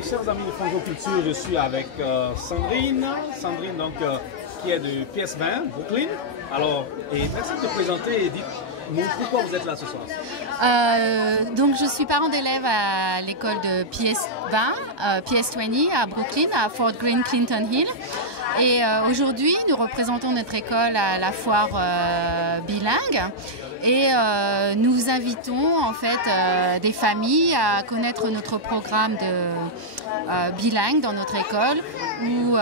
Chers amis de Franco-Culture, je suis avec Sandrine, donc, qui est de PS20, Brooklyn. Alors, merci de te présenter et dites-nous pourquoi vous êtes là ce soir. Donc je suis parent d'élève à l'école de PS20, PS20 à Brooklyn, à Fort Greene Clinton Hill. Et aujourd'hui, nous représentons notre école à la foire bilingue. Et nous vous invitons en fait des familles à connaître notre programme de bilingue dans notre école où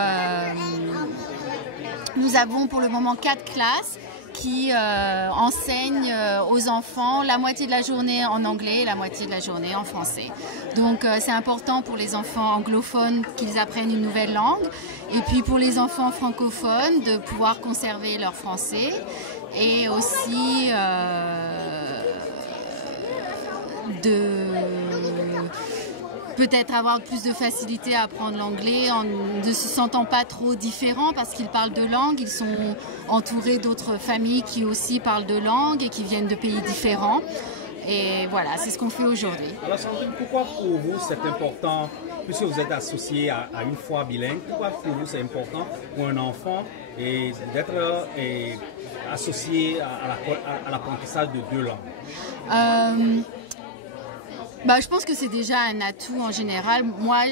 nous avons pour le moment 4 classes qui enseignent aux enfants la moitié de la journée en anglais et la moitié de la journée en français. Donc c'est important pour les enfants anglophones qu'ils apprennent une nouvelle langue et puis pour les enfants francophones de pouvoir conserver leur français et aussi de peut-être avoir plus de facilité à apprendre l'anglais en ne se sentant pas trop différents parce qu'ils parlent de langue. Ils sont entourés d'autres familles qui aussi parlent de langue et qui viennent de pays différents. Et voilà, c'est ce qu'on fait aujourd'hui. Alors Sandrine, pourquoi pour vous c'est important, puisque vous êtes associé à une foire bilingue, pourquoi pour vous c'est important pour un enfant d'être associé à l'apprentissage de 2 langues? Je pense que c'est déjà un atout en général. Moi,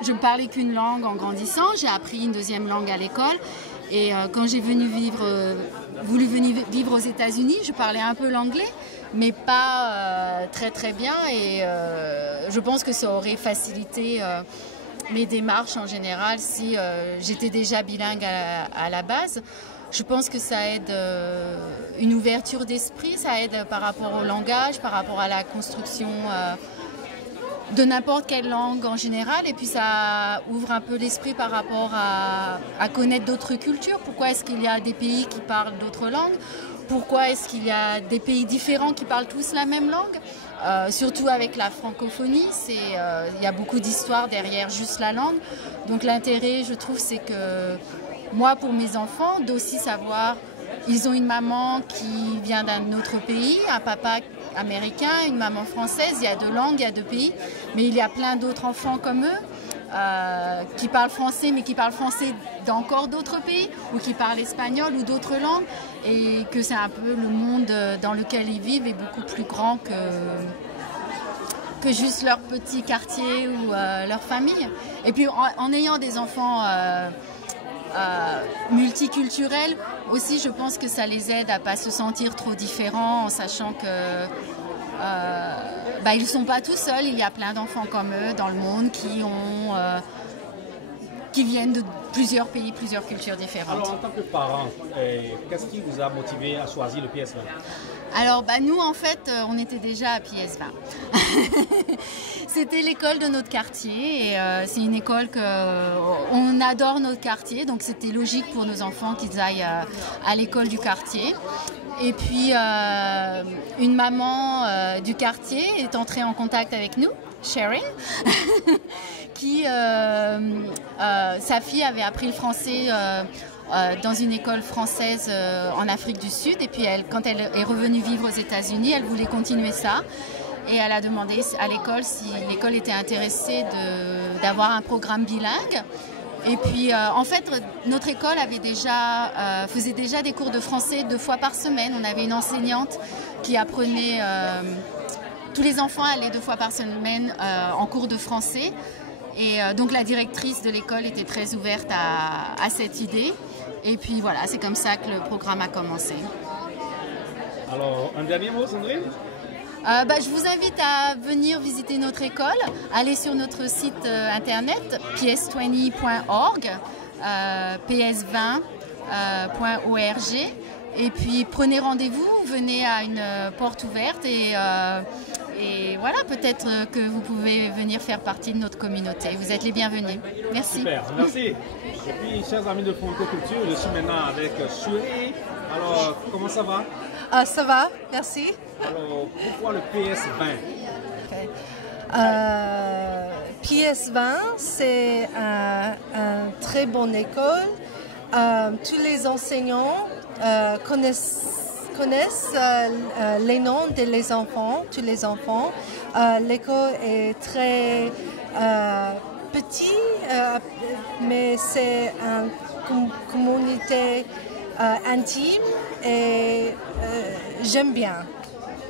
je ne parlais qu'une langue en grandissant. J'ai appris une 2e langue à l'école. Et quand j'ai voulu vivre aux États-Unis, je parlais un peu l'anglais, mais pas très bien. Et je pense que ça aurait facilité mes démarches en général si j'étais déjà bilingue à la base. Je pense que ça aide une ouverture d'esprit, ça aide par rapport au langage, par rapport à la construction de n'importe quelle langue en général. Et puis ça ouvre un peu l'esprit par rapport à connaître d'autres cultures. Pourquoi est-ce qu'il y a des pays qui parlent d'autres langues? Pourquoi est-ce qu'il y a des pays différents qui parlent tous la même langue? Surtout avec la francophonie, il y a beaucoup d'histoires derrière juste la langue. Donc l'intérêt, je trouve, c'est que moi, pour mes enfants, d'aussi savoir, ils ont une maman qui vient d'un autre pays, un papa américain, une maman française, il y a 2 langues, il y a 2 pays, mais il y a plein d'autres enfants comme eux qui parlent français, mais qui parlent français d'encore d'autres pays, ou qui parlent espagnol ou d'autres langues, et que c'est un peu le monde dans lequel ils vivent est beaucoup plus grand que juste leur petit quartier ou leur famille. Et puis en ayant des enfants multiculturels aussi, je pense que ça les aide à ne pas se sentir trop différents en sachant que ils ne sont pas tout seuls, il y a plein d'enfants comme eux dans le monde qui viennent de plusieurs pays, plusieurs cultures différentes. Alors en tant que parent, qu'est-ce qui vous a motivé à choisir le PS20? Alors nous en fait on était déjà à PS20. C'était l'école de notre quartier et c'est une école on adore notre quartier, donc c'était logique pour nos enfants qu'ils aillent à l'école du quartier. Et puis une maman du quartier est entrée en contact avec nous, Sharon, qui sa fille avait appris le français dans une école française en Afrique du Sud, et puis quand elle est revenue vivre aux États-Unis, elle voulait continuer ça et elle a demandé à l'école si l'école était intéressée d'avoir un programme bilingue. Et puis en fait notre école faisait déjà des cours de français 2 fois par semaine. On avait une enseignante qui apprenait, tous les enfants allaient 2 fois par semaine en cours de français. Et donc la directrice de l'école était très ouverte à cette idée. Et puis voilà, c'est comme ça que le programme a commencé. Alors, un dernier mot, Sandrine? Je vous invite à venir visiter notre école, aller sur notre site internet ps20.org, ps20.org, et puis prenez rendez-vous, venez à une porte ouverte et voilà, peut-être que vous pouvez venir faire partie de notre communauté. Vous êtes les bienvenus. Merci. Super, merci. Et puis, chers amis de Franco-Culture, je suis maintenant avec Shuri. Alors, comment ça va? Ça va, merci. Alors, pourquoi le PS20? Okay. PS20, c'est une très bonne école. Tous les enseignants connaissent les noms des enfants, tous les enfants. L'école est très petit, mais c'est une communauté intime et j'aime bien.